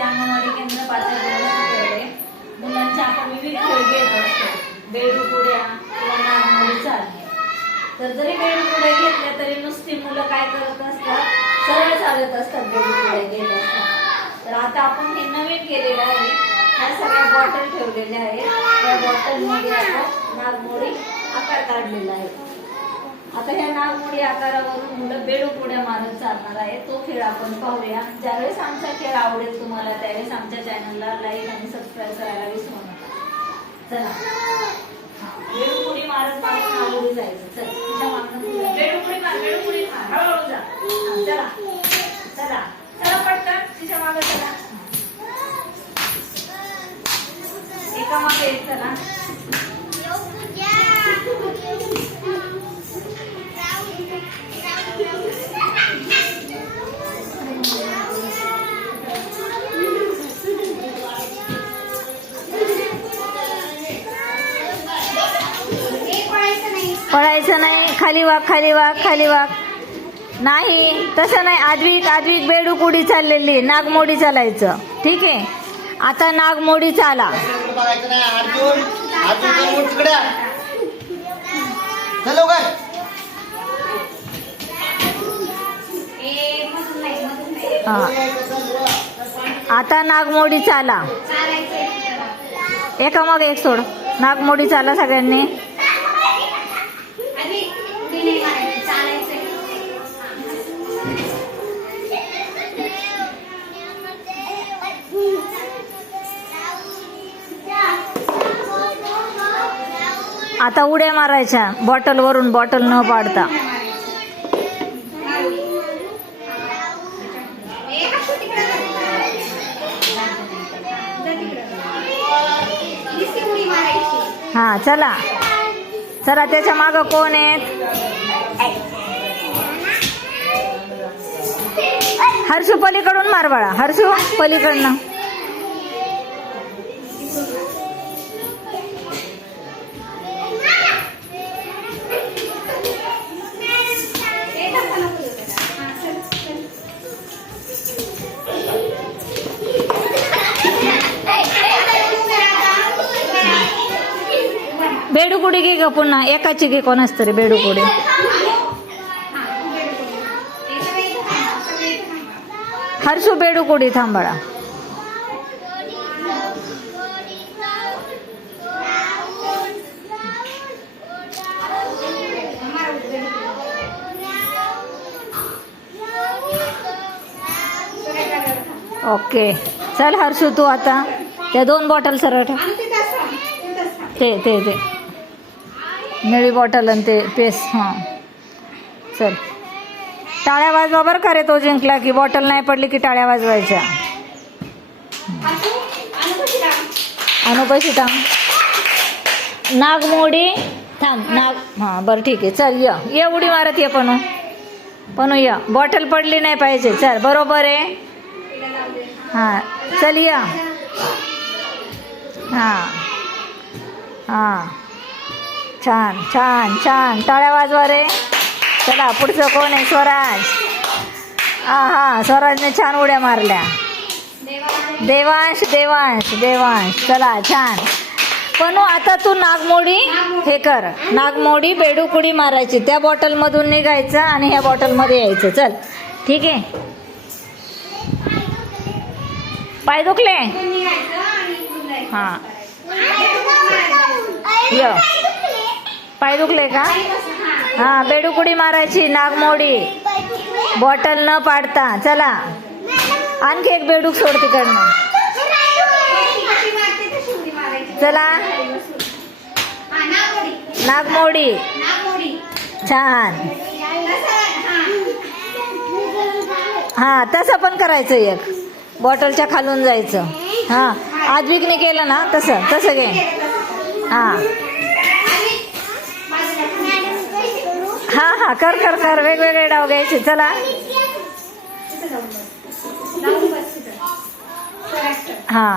अंगणवाडी केंद्र पाचवले मुलांच्या आपण विविध खेळ घेत असतो. बेडू पुड्या किंवा नागमोडी चालणे. तर जरी बेडू पुड्या घेतल्या तरी नुसती मुलं काय करत असतात? सरळ चालत असतात बेडू पुड्या घेत असतात. तर आता आपण हे नवीन केलेलं आहे. ह्या सगळ्या बॉटल ठेवलेल्या आहेत. त्या बॉटलमध्ये आपण नागमोडी आकार काढलेला आहे. आता ह्या नागमोडी आकारावरून मुलं बेडू पुड्या मारत चालणार आहे. तो खेळ आपण पाहूया. ज्यावेळेस आमचा खेळ आवडेल तुम्हाला त्यावेळेस आमच्या चॅनलला लाईक आणि सबस्क्राईब करायला विसरू नका. चला. बेडूपुडी मारत मारत नागोडी जायचं चल. बेडूपुडी मार बेडूपुडी मार. हळूहळू जा. चला. चला. चला पटकन तिच्या मागं चला. एका मागे चला. पळायचं नाही. खाली वाघ खाली वाघ खाली वाघ नाही तसं नाही. आद्विक आद्विक बेडूकुडी चाललेली. नागमोडी चालायचं. ठीक आहे? आता नागमोडी चाला. आता नागमोडी चाला. एका मग एक सोड. नागमोडी चाला सगळ्यांनी. आता उड्या मारायच्या. बॉटल वरून बॉटल न पाडता. हा चला. चला त्याच्या माग कोण आहेत? हर्षू पलीकडून मारवाळा. हर्षू पलीकडनं. बेडूकुडी घे ग पुन्हा. एकाची घे कोणाच तरी बेडूकुडी हर्षू बेडूकुडी थांबाळा. ओके. चल हर्षू तू आता. त्या दोन बॉटल सरळ ठेव. ते ते ते. निळी बॉटल आणि ते पेस हां. चल. टाळ्या वाजवा बरं का रे तो जिंकला की बॉटल नाही पडली की टाळ्या वाजवायच्या. अनुपशी थांब नागमोडी थांब नाग हां बरं ठीक आहे. चल या. ये उडी मारत ये पण पण या. बॉटल पडली नाही पाहिजे. चल बरोबर आहे. हां चल या. हां. हां. छान छान छान. टाळ्या वाजवा रे. चला पुढचं कोण आहे? स्वराज. हा हा स्वराजने छान उड्या मारल्या. देवांश देवांश देवांश. चला छान. पण आता तू नागमोडी हे कर. नागमोडी बेडूकुडी मारायची. त्या बॉटलमधून निघायचं आणि ह्या बॉटलमध्ये यायचं. चल. ठीक आहे. पाय दुखले? हां. य. पाय दुखले का? हा बेडूकुडी मारायची नागमोडी. बॉटल न पाडता चला. आणखी एक बेडूक सोड तिकडनं. चला. नागमोडी. छान. हा तसं पण करायचं एक. बॉटलच्या खालून जायचं. हा आजविकने केलं ना तसं तसं घे. हा. हा हा कर कर कर वेगवेगळे डाव घ्यायचे चला. हा.